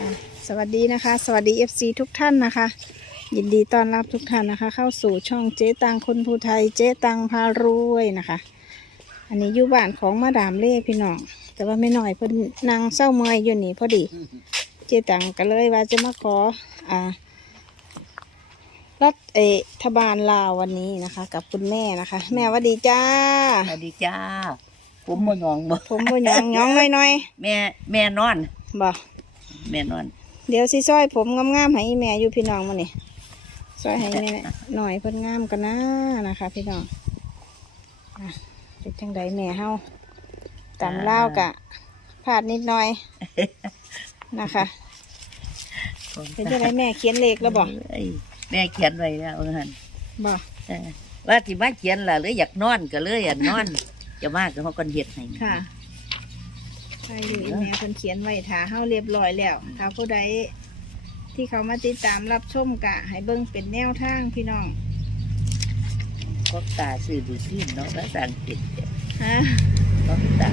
อะสวัสดีนะคะ สวัสดี FC ทุกท่านนะคะ ยินดีต้อนรับทุกท่านนะคะ เข้าสู่ช่องเจ๊ตังคนภูไทยเจ๊ตังพารวยนะคะ อันนี้อยู่บ้านของมาดามเล่พี่น้องแต่ว่าไม่น้อยเพิ่นนางเศร้าเมื่อยอยู่นี่พอดี เจ๊ตังก็เลยว่าจะมาขออ่ารัฐเอทบาลลาววันนี้นะคะ กับคุณแม่นะคะ แม่หวัสดีจ้าสวัสดีจ้า ผมบ่ยองบ่ผมบ่หยองหยองหน้อยแม่แม่นอนๆ บ่แม่นอนเดี๋ยวสิซอยผมงามๆให้อีแม่อยู่พี่น้องมานี่ซอยให้แม่หน่อยเพิ่นงามกันนะนะคะ พี่น้องอะเป็นจังใดแม่เฮาตำล่าวกะพลาดนิดหน่อยนะคะเป็นจังใดแม่เขียนเลขแล้วบ่เอ้ยแม่เขียนไว้แล้วหั่นบ่เออว่าสิมาเขียนล่ะหรืออยากนอนก็เลยอยากนอนจะมากก็เฮาก็เฮ็ดให้ค่ะใช่อยู่อีแม่เพิ่นเขียนไว้ถ้าเฮาเรียบร้อยแล้วถ้าผู้ใดที่เขามาติดตามรับชมกะ ให้เบิ่งเป็นแนวทางพี่น้องก็ตาซื้อดูขึ้นเนาะแล้วสั่งติดฮะก็ตา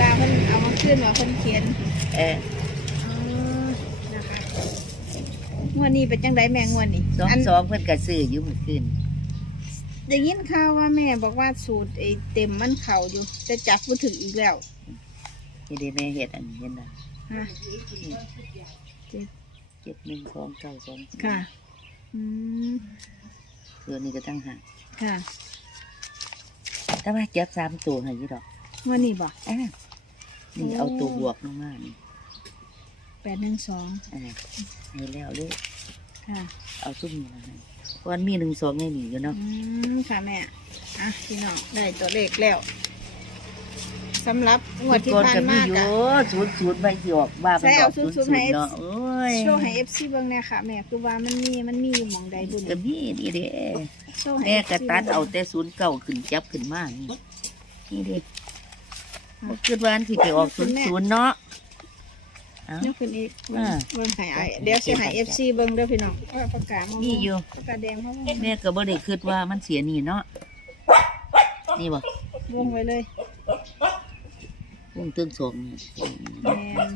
ตาเพิ่นเอามาขึ้นว่าเพิ่นเขียนเอออ๋อนะคะงวดนี้เป็นจังไดแม่งวดนี้สองอันสองเพิ่นก็ซื้ออยู่เมื่อคืนได้ยินข่าวว่าแม่บอกว่าสูตรไอ้เต็มมันเข่าอยู่ จะจับผู้ถึงอีกแล้ว นี่ได้แม่เฮ็ดอันนี้เห็นบ่ฮะเจ็ดหนึ่งสองเก้าสองสี่ค่ะอืมตัวนี้ก็ตั้งหากค่ะถ้าว่าจับสามตัวให้อยู่ดอกงวดนี้บอกอะนี่เอาตัวบวกลงมานี่แปดหนึ่งสองอ่าให้แล้วเลยค่ะ เอาซุ่มนี่มาให้วันมีหนึ่งสองให้หนีอยู่อืเนาะมค่ะแม่อะพี่น้องได้ตัวเลขแล้ว สำหรับงวดที่ก่อนผ่านก็มีมาอยู่กะศูนย์ศูนย์ใบหยอกบ้าใส่มันเอาออกศูศูนนย์ย์ศูศูนย์ให้นย์เนาะโอ้ยโชว์ให้เอฟซีเบิ่งแน่ค่ะแม่คือว่ามันมีมันมีอยู่หมองใดบุญก็มีนี่เด้โชว์ให้ แม่กระ FC ตัดเอาบิ่งแต่ศูนย์เก้าขึ้นจับขึ้นมานี่นี่เด้บ่คิดว่าอันที่ไปออกศูนย์ศูนย์เนาะเอ้า ยกขึ้นอีกอ่า เบิ่งให้ไอ้เดี๋ยวสิให้เอฟซีเบิ่งเด้อพี่น้องว่าประกาศมามีอยู่ประกาศแดงเพราะว่าแม่ก็บ่ได้คิดว่ามันเสียนี่เนาะนี่บ่วงไว้เลย วงเตื้องสองนี่แมน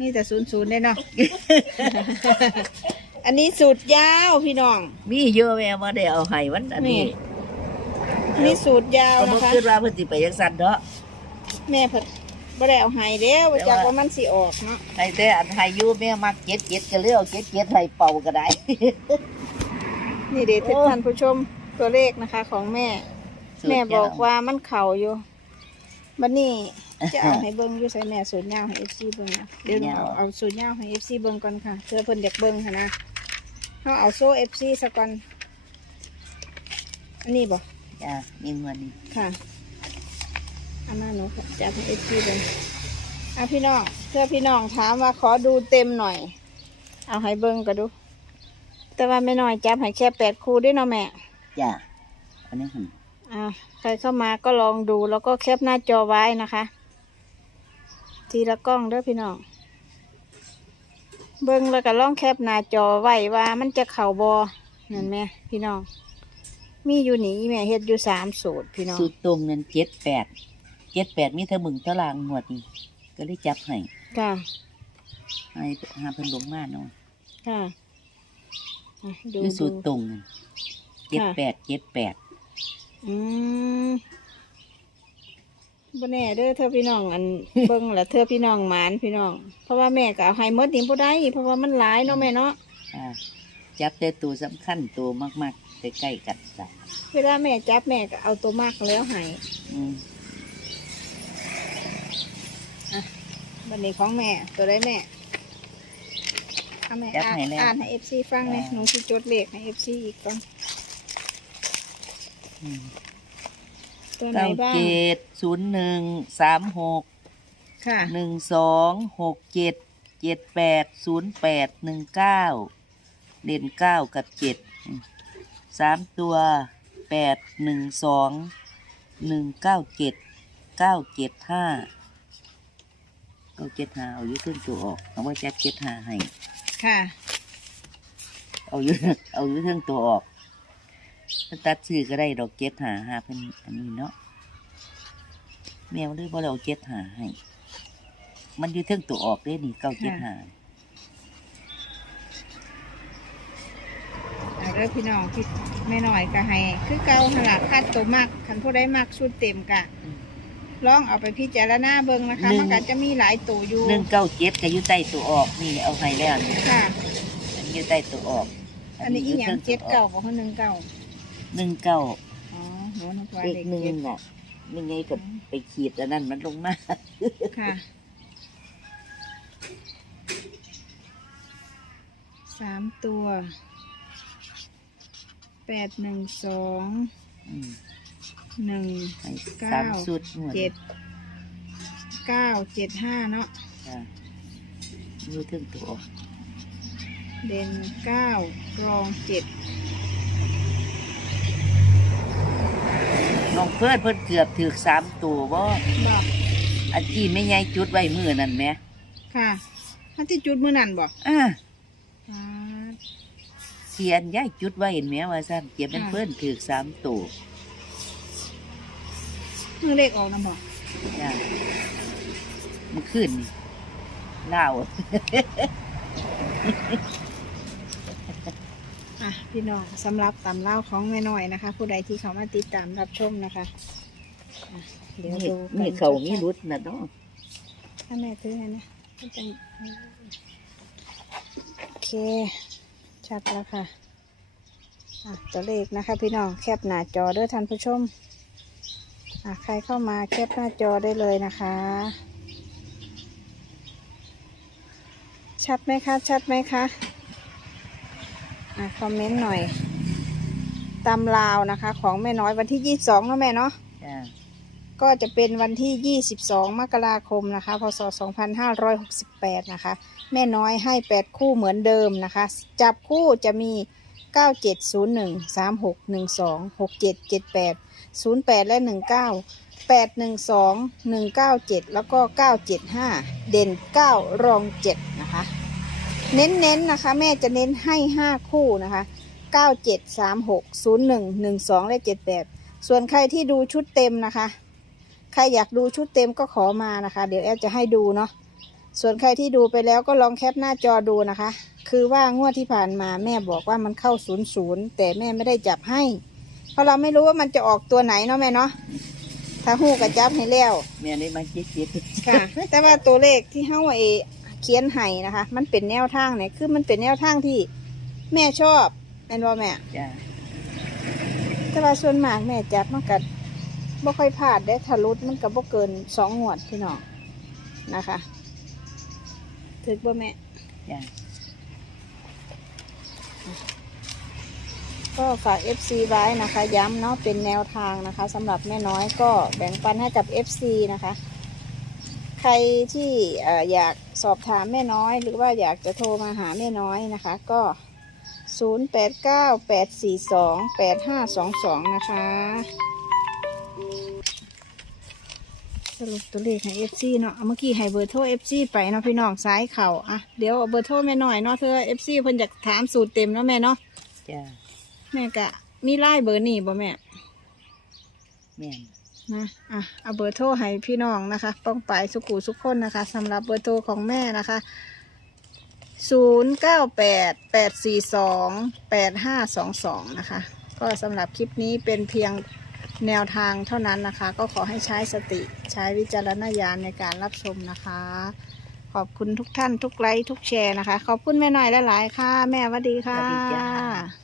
นี่แต่ศูนย์ศูนย์ได้เนาะ อันนี้สูตรยาวพี่น้อง มีเยอะแม่บ่ได้เอาให้วันอันนี้นี่อันนี้สูตรยาวก็บ่นะคะ คิดว่าเพิ่นสิไปจังซั่นเนาะแม่เพิ่นบ่ได้เอาให้เด้อว่าแต่จากว่าว่ามันสิออกเนาะให้แต่อันไทยอยู่แม่มักเก็ดเก็ดก็เลยเอาเก็ดเก็ดให้เป่าก็ได้ นี่เด้โอ้ ท่านผู้ชมตัวเลขนะคะ ของแม่ แม่บอกว่ามันเข่าอยู่บัดนี้ จะเอาให้เบิ่งอยู่ใส่แม่สูตรยาวให้ FC เบิ่งนะเดี๋ยวหนูเอาเอาสูตรยาวให้ FC เบิ่งก่อนค่ะเพื่อเพิ่นอยากเบิ่งค่ะนะเฮาเอาโซ่ FC ซะก่อนอันนี้บ่จ้ามีเงินค่ะอามาหนูจับให้ FC เบิ่งอะพี่น้องเพื่อพี่น้องถามว่าขอดูเต็มหน่อย เอาให้เบิ่งก็ดู แต่ว่าไม่น้อยจับให้แค่แปดคู่ด้วยเนาะแม่จ้าอันนี้หั่นอ่าใครเข้ามาก็ลองดูแล้วก็แคปหน้าจอไว้นะคะ ทีละกล้องเด้อพี่น้อง เบิ้งแล้วก็ลองแคปหน้าจอไว้ว่ามันจะเข่าบอนั่นไหมพี่น้อง มีอยู่นี่แม่เฮ็ดอยู่สามสูตรพี่น้อง สูตรตรงนั้นเจ็ดแปดเจ็ดแปดมีเท่ามึงเท่าลางหมวดนี่ก็เลยจับให้ค่ะให้หาเพิ่นลงมาเนาะค่ะอะดูคือสูดูตรตรงนั่นเจ็ดแปดเจ็ดแปดอืม บ่แน่เด้อเธอพี่น้องอัน เบิ่งแล้วเธอพี่น้องหมานพี่น้อง เพราะว่าแม่ก็เอาให้หมดนี่บ่ได้ เพราะว่ามันหลายเนาะแม่เนาะอ่าจับแต่ตัวสำคัญตัวมากๆใกล้ๆกันจ้ะเวลาแม่จับแม่ก็เอาตัวมากแล้วให้อืมบันนี้ของแม่ตัวได้แม่เอาแม่อ่านอ่านให้เอฟซีฟังเลยหนูสิจดเลขให้เอฟซีอีกก่อนอืม ตัวไหนเก้าบ้างเจ็ดศูนย์หนึ่งสามหกค่ะหนึ่งสองหกเจ็ดเจ็ดแปดศูนย์แปดหนึ่งเก้าเด่นเก้ากับเจ็ดอืมสามตัวแปดหนึ่งสองหนึ่งเก้าเจ็ดเก้าเจ็ดห้าเก้าเจ็ดห้าเอาอยุขึ้นตัวออกเอาไว้แจ็คเจ็ดห้าให้ค่ะ เอาอยุเอาอยุขึ้นตัวออกถ้า ตัดซื้อก็ได้ดอกเจ็ดห้าห้าเป็นอันนี้เนาะแมวเลยบ่ได้เอาเจ็ดห้าให้ มันอยู่เทิงตัวออกเด้นี่เก้าเจ็ดห้าอ่าเด้อพี่น้องพี่แม่หน่อยก็ให้คือเก่าหนลักคาดตัวมากคันผู้ใดมากชุดเต็มกะลองเอาไปพิจารณาเบิ่งนะคะ มันก็จะมีหลายตัวอยู่หนึ่งเก้าเจ็ดก็อยู่ใต้ตัวออกนี่เอาให้แล้วนี่ค่ะอันอยู่ใต้ตัวออก อันนี้อีหยังเจ็ดเก่าบ่คือหนึ่งเก่า หนึ่งเก้าอ๋อหนูนึกว่าเลเด็ขกหนึ่เจ็ดงน่ะไม่ไงก็ไปขีดอันนั้นมันลงมาค่ะสามตัวแปดหนึ่งสองอืมหนึ่ง ให้เก้า สามสุดหมดเจ็ดเก้าเจ็ดห้าเนาะจ้ะอยู่เทิงตัวออกเด่นเก้ารองเจ็ด องเพื่อนเพิ่นเกือบถือสามตัวบ่บอกอันที่ไม่ไงจุดไว้มือนั่นไหมค่ะท่านที่จุดมือนั่นบอกอ่าอ่า เขียนย้ายจุดไว้เห็นไหมว่าสั้นเก็บเป็นค่ะ เพื่อนถือสามตัวมือเลขออกนะบอกจ้ะมันขึ้นนี่เล่าว อะพี่น้องสำหรับตำเล่าของแม่น้อยนะคะ ผู้ใดที่เขามาติดตามรับชมนะคะอะเดี๋ยวนี่ดูกันี่เขามีรุดนะเนาะถ้าแม่ซื้อให้นะก็จะโอเค ชัดแล้วค่ะอะตัวเลขนะคะ พี่น้องแคปหน้าจอเด้อท่านผู้ชมอะใครเข้ามาแคปหน้าจอได้เลยนะคะ ชัดไหมคะ ชัดไหมคะอะ คอมเมนต์หน่อยตำลาวนะคะ ของแม่น้อยวันที่ยี่สิบสองนะแม่เนาะจ้ะก็จะเป็นวันที่ 22 มกราคมนะคะ พศ 2568 นะคะ แม่น้อยให้ 8 คู่เหมือนเดิมนะคะ จับคู่จะมี 9701 3612 6778 08 และ 19 812 197 แล้วก็ 975 เด่น 9 รอง 7 นะคะ เน้นๆนะคะ แม่จะเน้นให้5คู่นะคะ9736 01 12และ78ส่วนใครที่ดูชุดเต็มนะคะ ใครอยากดูชุดเต็มก็ขอมานะคะ เดี๋ยวแอดจะให้ดูเนาะส่วนใครที่ดูไปแล้วก็ลองแคปหน้าจอดูนะคะ คือว่างวดที่ผ่านมาแม่บอกว่ามันเข้าศูนย์ศูนย์แต่แม่ไม่ได้จับให้ เพราะเราไม่รู้ว่ามันจะออกตัวไหนเนาะแม่เนาะถ้าหูกระจับให้แล้วแม่ได้มาเจ็ดเจ็ดค่ะ แต่ว่าตัวเลขที่เฮาเอ เขียนให้นะคะ มันเป็นแนวทางเนี่ยคือมันเป็นแนวทางที่ แม่ชอบแม่นว่าแม่ จ้ะแต่ว่าส่วนมากแม่จับมันก็บ่ค่อยพลาดได้ทะลุมันก็บ่เกินสองงวดพี่น้องนะคะถึกบ่แม่ จ้ะก็ฝาก FC ไว้นะคะ ย้ำเนาะเป็นแนวทางนะคะสำหรับแม่น้อยก็แบ่งปันให้กับ FC นะคะ ใครที่เอ่ออยากสอบถามแม่น้อย หรือว่าอยากจะโทรมาหาแม่น้อยนะคะ ก็ 0898428522 นะคะสรุปตัวเลขให้ FC เนาะเอาเมื่อกี้ให้เบอร์โทร FC ไปเนาะพี่น้องซ้ายเข่าอะเดี๋ยวเอาเบอร์โทรแม่น้อยเนาะเธอ FC เพิ่นอยากถามสูตรเต็มเนาะแม่เนาะจ้ะแม่กะมีไล่เบอร์นี่บ่แม่แม่น นะอะเอาเบอร์โทรให้พี่น้องนะคะ ป้องไปสุกูสุกคนนะคะสำหรับเบอร์โทรของแม่นะคะศูนย์เก้าแปดแปดสี่สองแปดห้าสองสองนะคะ ก็สำหรับคลิปนี้เป็นเพียงแนวทางเท่านั้นนะคะ ก็ขอให้ใช้สติใช้วิจารณญาณในการรับชมนะคะ ขอบคุณทุกท่านทุกไลค์ทุกแชร์นะคะ ขอบคุณแม่หน่อยหลายๆค่ะ แม่วัสดีค่ะ